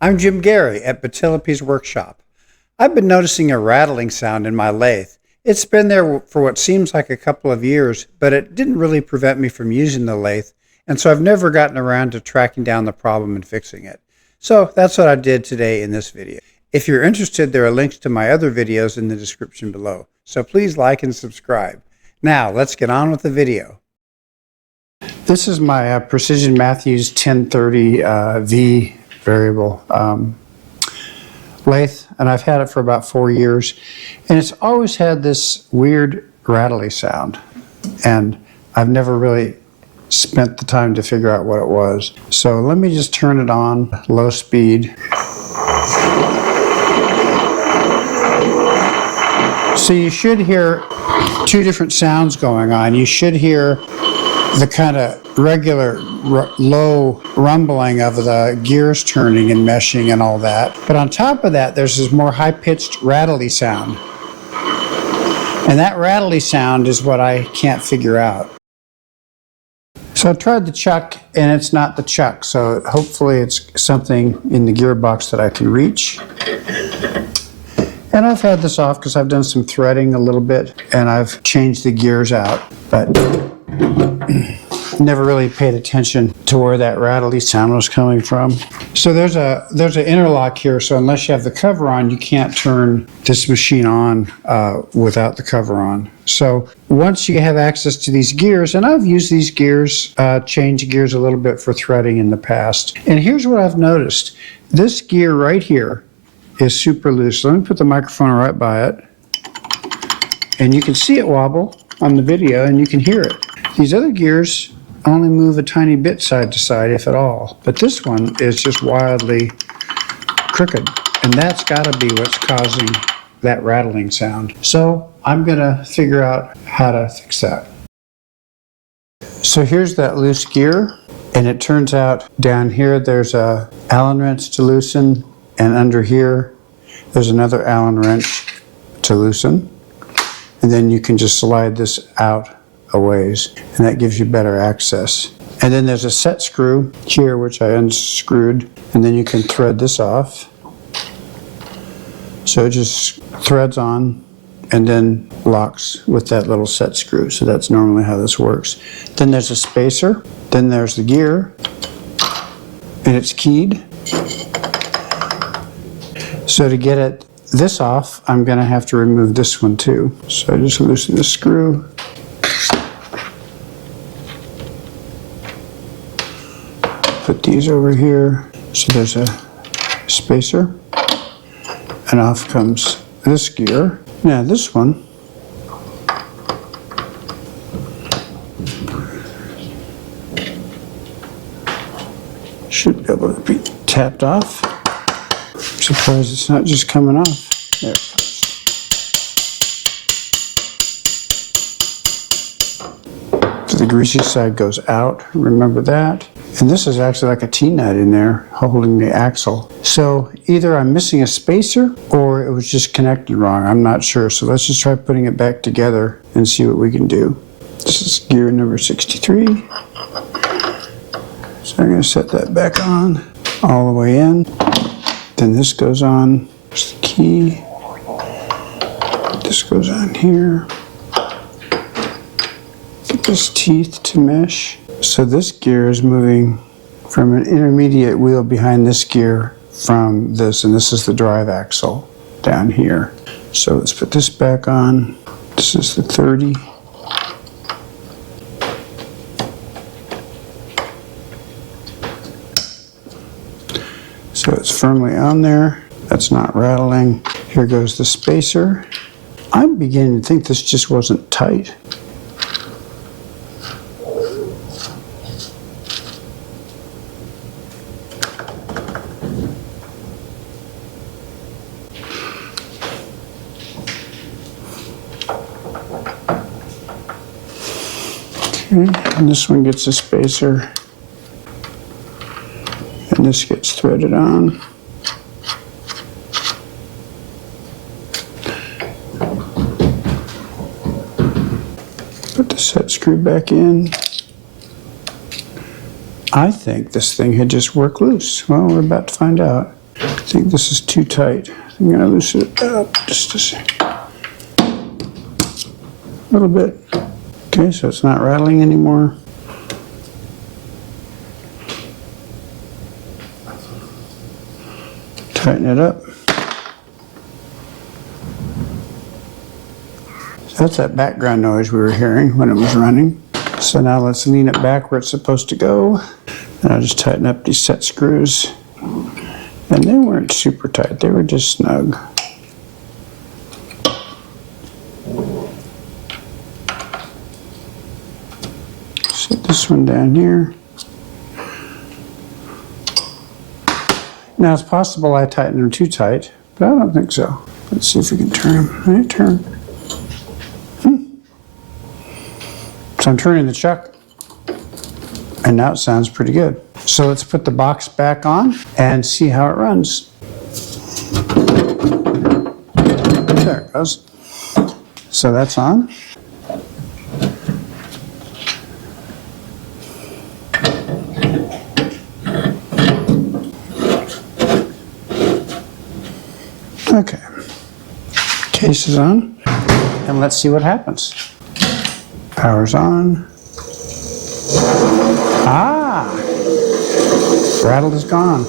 I'm Jim Gary at Batillepi's workshop. I've been noticing a rattling sound in my lathe. It's been there for what seems like a couple of years, but it didn't really prevent me from using the lathe, and so I've never gotten around to tracking down the problem and fixing it. So that's what I did today in this video. If you're interested, there are links to my other videos in the description below, so please like and subscribe. Now let's get on with the video. This is my Precision Mathews 1030 V variable lathe, and I've had it for about 4 years, and it's always had this weird rattly sound, and I've never really spent the time to figure out what it was. So let me just turn it on low speed. So you should hear two different sounds going on. You should hear the kind of regular low rumbling of the gears turning and meshing and all that. But on top of that, there's this more high-pitched rattly sound. And that rattly sound is what I can't figure out. So I tried the chuck, and it's not the chuck. So hopefully it's something in the gearbox that I can reach. And I've had this off because I've done some threading a little bit, and I've changed the gears out. But never really paid attention to where that rattly sound was coming from. So there's an interlock here, so unless you have the cover on, you can't turn this machine on without the cover on. So once you have access to these gears, and I've used these gears, changed gears a little bit for threading in the past. And here's what I've noticed. This gear right here is super loose. So let me put the microphone right by it. And you can see it wobble on the video, and you can hear it. These other gears only move a tiny bit side to side, if at all. But this one is just wildly crooked. And that's got to be what's causing that rattling sound. So I'm going to figure out how to fix that. So here's that loose gear. And it turns out down here there's a Allen wrench to loosen. And under here there's another Allen wrench to loosen. And then you can just slide this out a ways, and that gives you better access. And then there's a set screw here, which I unscrewed, and then you can thread this off. So it just threads on and then locks with that little set screw. So that's normally how this works. Then there's a spacer, then there's the gear, and it's keyed. So to get this off, I'm going to have to remove this one too. So I just loosen the screw. Put these over here. So there's a spacer. And off comes this gear. Now this one should be able to be tapped off. I'm surprised it's not just coming off. There it comes. So the greasy side goes out, remember that. And this is actually like a T-nut in there holding the axle. So either I'm missing a spacer or it was just connected wrong. I'm not sure. So let's just try putting it back together and see what we can do. This is gear number 63. So I'm going to set that back on all the way in. Then this goes on. There's the key. This goes on here. Get this teeth to mesh. So this gear is moving from an intermediate wheel behind this gear from this, and this is the drive axle down here. So let's put this back on. This is the 30. So it's firmly on there. That's not rattling. Here goes the spacer. I'm beginning to think this just wasn't tight. Okay, and this one gets a spacer, and this gets threaded on. Put the set screw back in. I think this thing had just worked loose. Well, we're about to find out. I think this is too tight. I'm going to loosen it up just a little bit. Okay, so it's not rattling anymore. Tighten it up. So that's that background noise we were hearing when it was running. So now let's lean it back where it's supposed to go. And I'll just tighten up these set screws. And they weren't super tight, they were just snug. Set this one down here. Now it's possible I tightened them too tight, but I don't think so. Let's see if we can turn them. All right, turn. So I'm turning the chuck, and now it sounds pretty good. So let's put the box back on and see how it runs. There it goes. So that's on. Okay. Case is on, and let's see what happens. Power's on. Ah! Rattle is gone.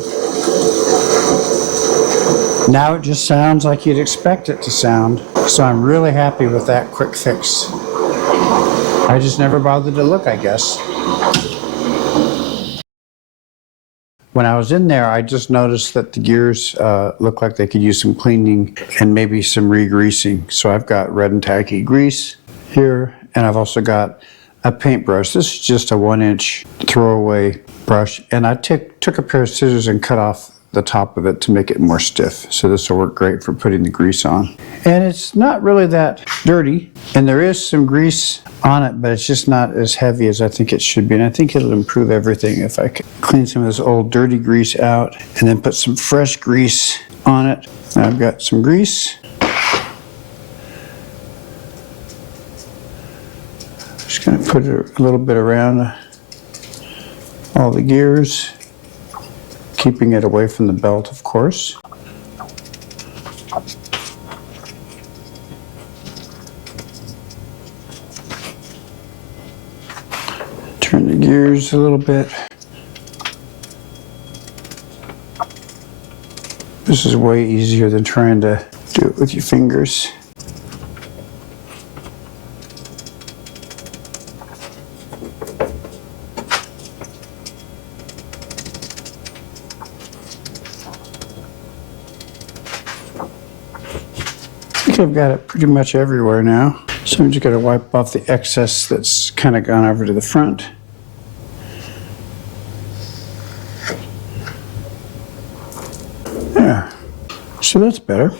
Now it just sounds like you'd expect it to sound. So I'm really happy with that quick fix. I just never bothered to look, I guess. When I was in there, I just noticed that the gears look like they could use some cleaning and maybe some re-greasing. So I've got red and tacky grease here, and I've also got a paintbrush. This is just a 1-inch throwaway brush, and I took a pair of scissors and cut off the top of it to make it more stiff. So this will work great for putting the grease on. And it's not really that dirty, and there is some grease on it, but it's just not as heavy as I think it should be. And I think it'll improve everything if I can clean some of this old dirty grease out and then put some fresh grease on it. Now I've got some grease. Just going to put it a little bit around all the gears, keeping it away from the belt, of course. Turn the gears a little bit. This is way easier than trying to do it with your fingers. I think I've got it pretty much everywhere now. So I'm just going to wipe off the excess that's kind of gone over to the front. There. So that's better.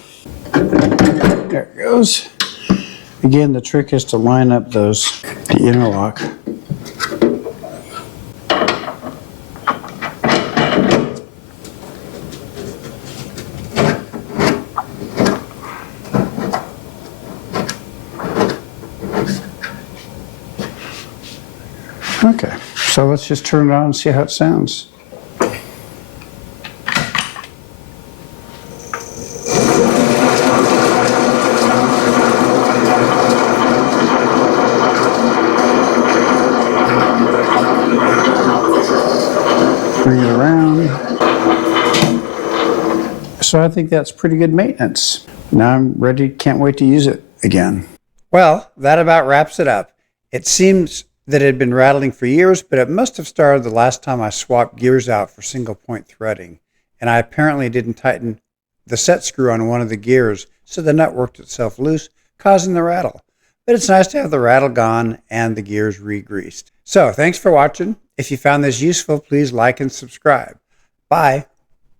There it goes. Again, the trick is to line up the interlock. Okay, so let's just turn it on and see how it sounds. Bring it around. So I think that's pretty good maintenance. Now I'm ready, can't wait to use it again. Well, that about wraps it up. It seems that it had been rattling for years, but it must have started the last time I swapped gears out for single point threading. And I apparently didn't tighten the set screw on one of the gears, so the nut worked itself loose, causing the rattle. But it's nice to have the rattle gone and the gears re-greased. So thanks for watching. If you found this useful, please like and subscribe. Bye.